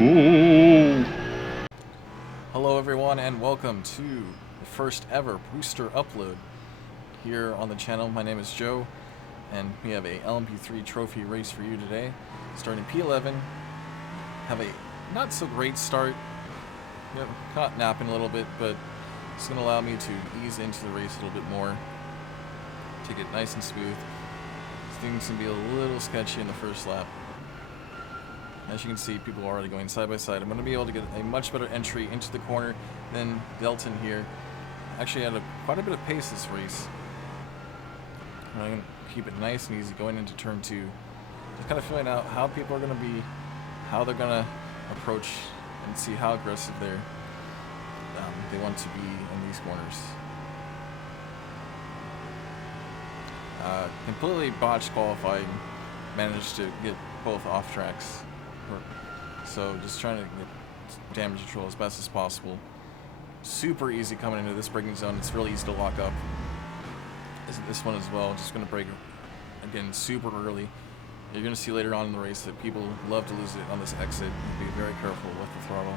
Ooh. Hello everyone and welcome to the first ever booster upload here on the channel. My name is Joe and we have a LMP3 trophy race for you today. Starting P11, have a not so great start, caught napping a little bit, but it's going to allow me to ease into the race a little bit more, take it nice and smooth. Things can be a little sketchy in the first lap. As you can see, people are already going side by side. I'm going to be able to get a much better entry into the corner than Delton here. Actually had quite a bit of pace this race. I'm going to keep it nice and easy going into turn 2. Just kind of feeling out how people are going to be, how they're going to approach, and see how aggressive they want to be in these corners. Completely botched qualifying, managed to get both off tracks. So just trying to get damage control as best as possible. Super easy coming into this braking zone. It's really easy to lock up. This one as well. Just going to brake again super early. You're going to see later on in the race that people love to lose it on this exit. Be very careful with the throttle.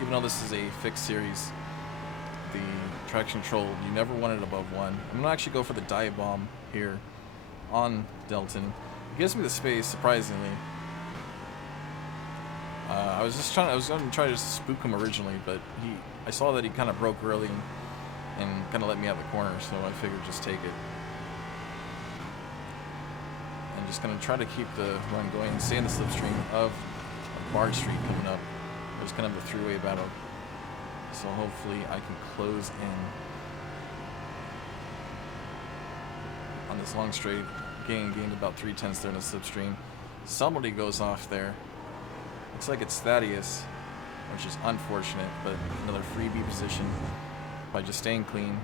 Even though this is a fixed series, the traction control, you never want it above 1. I'm going to actually go for the dive bomb here on Delton. It gives me the space, surprisingly. I was going to try to spook him originally, but I saw that he kind of broke early and kind of let me out the corner, so I figured just take it. And just going to try to keep the run going and stay in the slipstream of Bard Street coming up. There's kind of a three-way battle, so hopefully I can close in on this long straight. Gained about 3/10 there in the slipstream. Somebody goes off there. Looks like it's Thaddeus, which is unfortunate, but another freebie position by just staying clean.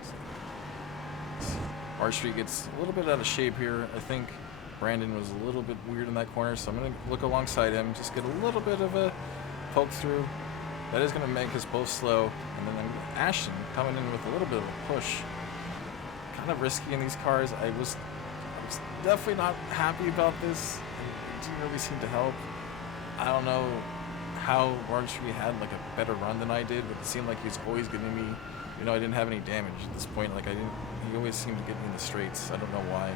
R Street gets a little bit out of shape here. I think Brandon was a little bit weird in that corner, so I'm going to look alongside him, just get a little bit of a poke through. That is going to make us both slow. And then Ashton coming in with a little bit of a push. Kind of risky in these cars. I was definitely not happy about this. It didn't really seem to help. I don't know how Archery had like a better run than I did, but it seemed like he was always getting me. You know, I didn't have any damage at this point. Like he always seemed to get me in the straights. I don't know why.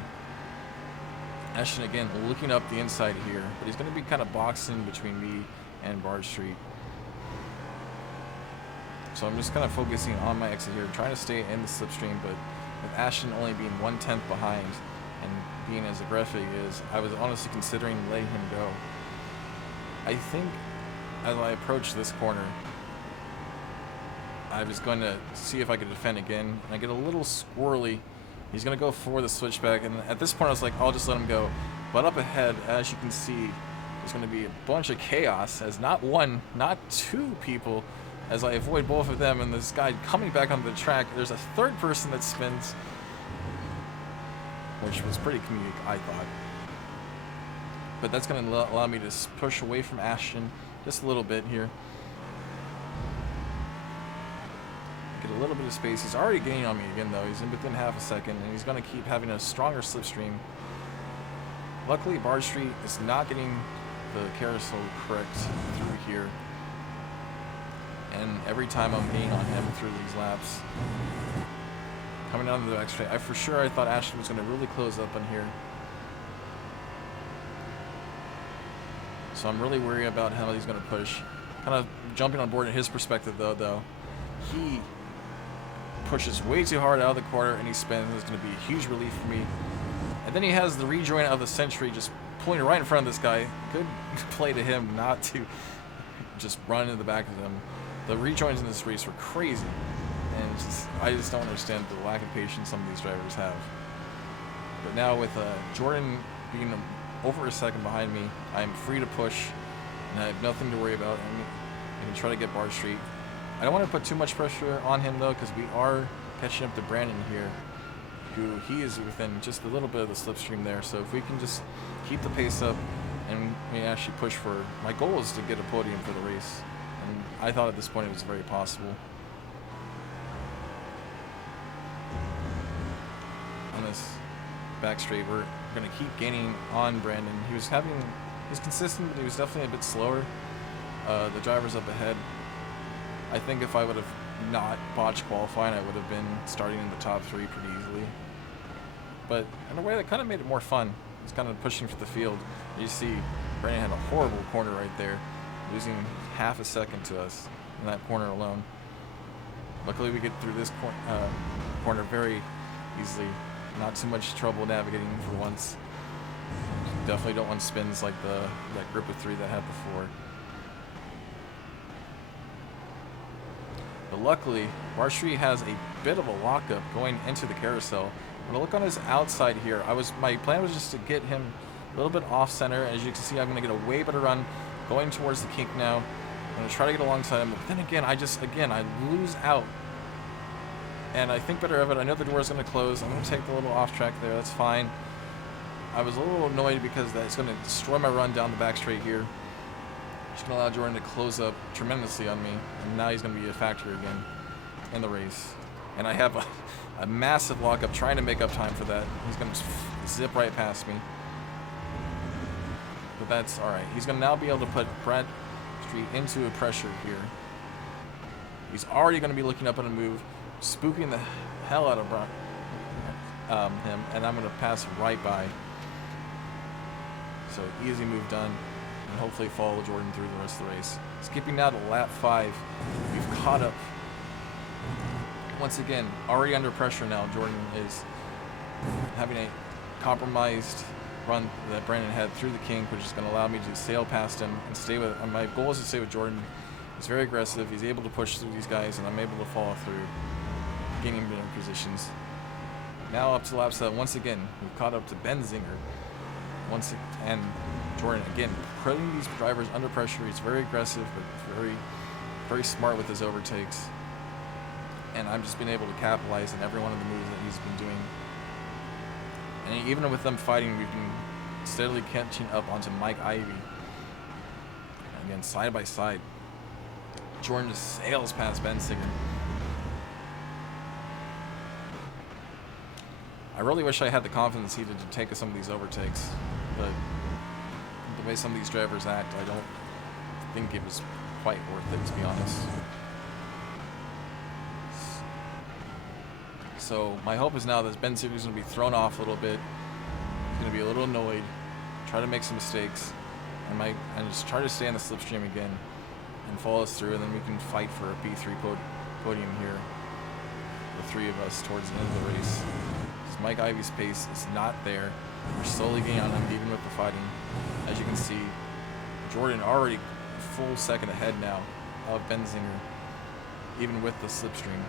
Ashton again looking up the inside here, but he's going to be kind of boxing between me and Bard Street. So I'm just kind of focusing on my exit here, trying to stay in the slipstream, but with Ashton only being 1/10 behind and being as aggressive as he is, I was honestly considering letting him go. I think as I approach this corner, I was going to see if I could defend again, and I get a little squirrely. He's going to go for the switchback, and at this point I was like, I'll just let him go. But up ahead, as you can see, there's going to be a bunch of chaos, as not one, not two people, as I avoid both of them, and this guy coming back onto the track. There's a third person that spins, which was pretty comedic, I thought. But that's going to allow me to push away from Ashton just a little bit here. Get a little bit of space. He's already gaining on me again, though. He's in within half a second, and he's going to keep having a stronger slipstream. Luckily, Bard Street is not getting the carousel correct through here. And every time I'm gaining on him through these laps, coming down to the back straight, I thought Ashton was going to really close up on here. So I'm really worried about how he's going to push. Kind of jumping on board in his perspective, though. He pushes way too hard out of the corner and he spins. It's going to be a huge relief for me. And then he has the rejoin of the century just pulling right in front of this guy. Good play to him not to just run into the back of him. The rejoins in this race were crazy. And I just don't understand the lack of patience some of these drivers have. But now with Jordan being over a second behind me, I am free to push, and I have nothing to worry about. I can try to get Bard Street. I don't want to put too much pressure on him, though, because we are catching up to Brandon here, who he is within just a little bit of the slipstream there. So if we can just keep the pace up and we actually push for, my goal is to get a podium for the race. And I thought at this point it was very possible. On this back straight, we're going to keep gaining on Brandon. He was having He's consistent, but he was definitely a bit slower. The driver's up ahead. I think if I would have not botched qualifying, I would have been starting in the top 3 pretty easily. But in a way that kind of made it more fun. He's kind of pushing for the field. You see, Brandon had a horrible corner right there, losing half a second to us in that corner alone. Luckily, we get through this corner very easily. Not too much trouble navigating for once. Definitely don't want spins like that group of 3 that I had before. But luckily, Varshri has a bit of a lockup going into the carousel. When I look on his outside here, my plan was just to get him a little bit off center. As you can see, I'm going to get a way better run going towards the kink now. I'm going to try to get alongside him, but then again, I lose out. And I think better of it. I know the door is going to close. I'm going to take the little off track there. That's fine. I was a little annoyed because that's going to destroy my run down the back straight here. Just going to allow Jordan to close up tremendously on me. And now he's going to be a factor again in the race. And I have a massive lockup trying to make up time for that. He's going to zip right past me. But that's all right. He's going to now be able to put Brad Street into a pressure here. He's already going to be looking up on a move, spooking the hell out of him, and I'm going to pass right by. So easy move done, and hopefully follow Jordan through the rest of the race. Skipping now to lap 5, we've caught up. Once again, already under pressure now. Jordan is having a compromised run that Brandon had through the kink, which is going to allow me to sail past him and stay with. My goal is to stay with Jordan. He's very aggressive. He's able to push through these guys, and I'm able to follow through, gaining better positions. Now up to lap 7. Once again, we've caught up to Ben Zinger. And Jordan again putting these drivers under pressure. He's very aggressive, but very, very smart with his overtakes. And I've just been able to capitalize on every one of the moves that he's been doing. And even with them fighting, we've been steadily catching up onto Mike Ivey. And again, side by side, Jordan just sails past Ben Zinger. I really wish I had the confidence needed to take some of these overtakes, but the way some of these drivers act, I don't think it was quite worth it, to be honest. So my hope is now that Ben Zinger is going to be thrown off a little bit. He's going to be a little annoyed, try to make some mistakes, and just try to stay on the slipstream again and follow us through, and then we can fight for a P3 podium here, the 3 of us, towards the end of the race. Mike Ivey's pace is not there. We're slowly getting on him, even with the fighting. As you can see, Jordan already a full second ahead now of Ben Zinger, even with the slipstream.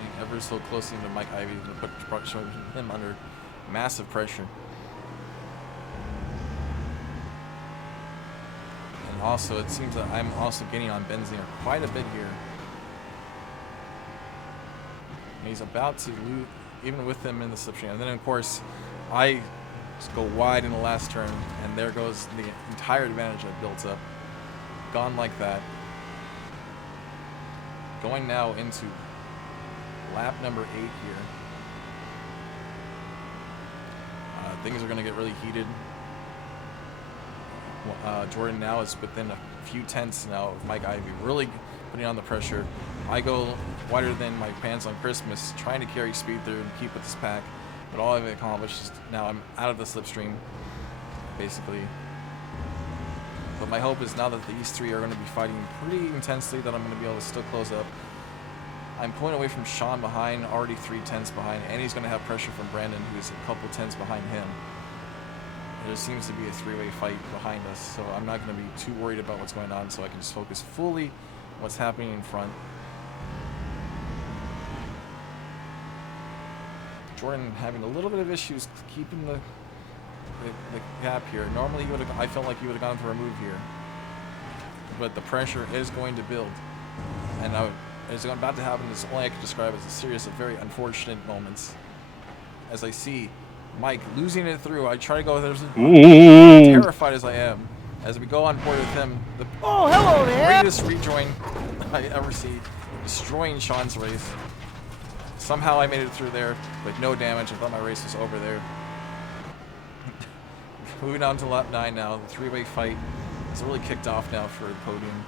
And ever so close to Mike Ivey to put him under massive pressure. And also, it seems that I'm also getting on Ben Zinger quite a bit here. And he's about to lose, even with him in the slipstream. And then, of course, I just go wide in the last turn, and there goes the entire advantage I built up. Gone like that. Going now into lap number 8 here. Things are going to get really heated. Jordan now is within a few tenths now of Mike Ivey, really putting on the pressure. I go wider than my pants on Christmas, trying to carry speed through and keep with this pack. But all I've accomplished is now I'm out of the slipstream, basically. But my hope is now that these 3 are going to be fighting pretty intensely, that I'm going to be able to still close up. I'm pulling away from Sean behind, already 3 tenths behind, and he's going to have pressure from Brandon, who's a couple tenths behind him. There seems to be a 3-way fight behind us, so I'm not going to be too worried about what's going on, so I can just focus fully on what's happening in front. Jordan having a little bit of issues keeping the gap here. Normally, I felt like he would have gone for a move here, but the pressure is going to build, and it's about to happen. It's only I can describe as a series of very unfortunate moments. As I see Mike losing it through, I try to go there. Terrified as I am, as we go on board with him, the greatest rejoin I ever see, destroying Sean's race. Somehow I made it through there with no damage. I thought my race was over there. moving on to lap 9 now. The three-way fight is really kicked off now for the podium,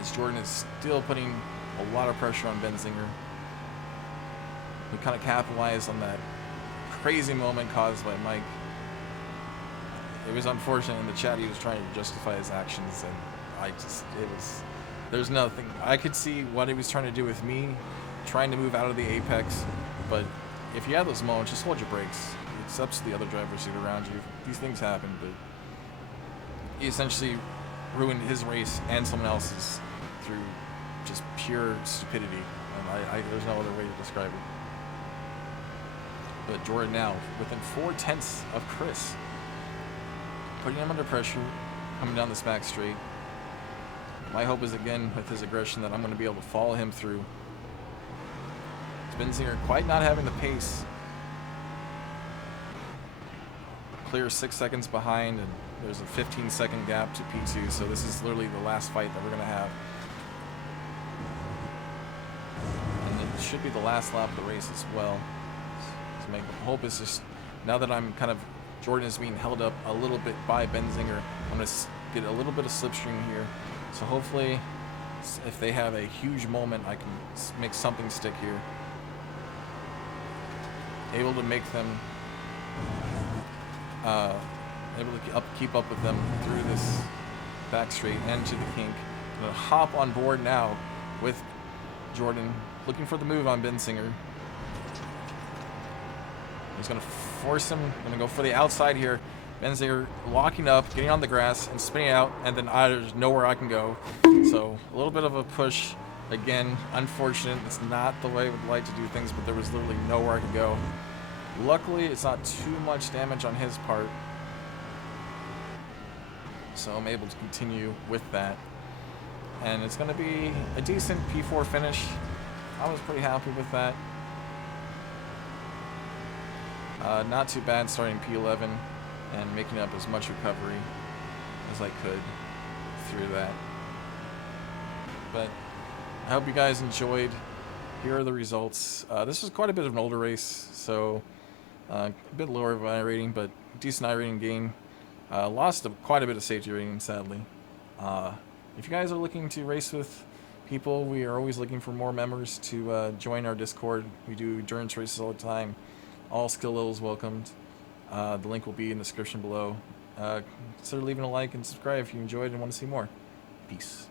as Jordan is still putting a lot of pressure on Benzinger. We kind of capitalized on that crazy moment caused by Mike. It was unfortunate in the chat. He was trying to justify his actions, and there's nothing. I could see what he was trying to do with me, trying to move out of the apex, but if you have those moments, just hold your brakes. It's up to the other drivers who are around you. These things happen, but he essentially ruined his race and someone else's through just pure stupidity, and there's no other way to describe it. But Jordan now, within 4/10 of Chris, putting him under pressure, coming down this back straight. My hope is, again, with his aggression, that I'm going to be able to follow him through. Benzinger quite not having the pace. Clear 6 seconds behind, and there's a 15-second gap to P2, so this is literally the last fight that we're going to have. And it should be the last lap of the race as well. So my hope is just, now that I'm kind of, Jordan is being held up a little bit by Benzinger, I'm going to get a little bit of slipstream here. So hopefully, if they have a huge moment, I can make something stick here. Able to make them, able to keep up with them through this back straight and to the kink. I'm going to hop on board now with Jordan, looking for the move on Benzinger. He's going to force him, going to go for the outside here. Benzinger locking up, getting on the grass, and spinning out, and then there's nowhere I can go. So a little bit of a push. Again, unfortunate. It's not the way I would like to do things, but there was literally nowhere I could go. Luckily, it's not too much damage on his part, so I'm able to continue with that. And it's going to be a decent P4 finish. I was pretty happy with that. Not too bad starting P11 and making up as much recovery as I could through that. But I hope you guys enjoyed. Here are the results. This was quite a bit of an older race, so a bit lower of an iRating, but decent iRating gain. Lost quite a bit of safety rating, sadly. If you guys are looking to race with people, we are always looking for more members to join our Discord. We do endurance races all the time. All skill levels welcomed. The link will be in the description below. Consider leaving a like and subscribe if you enjoyed and want to see more. Peace.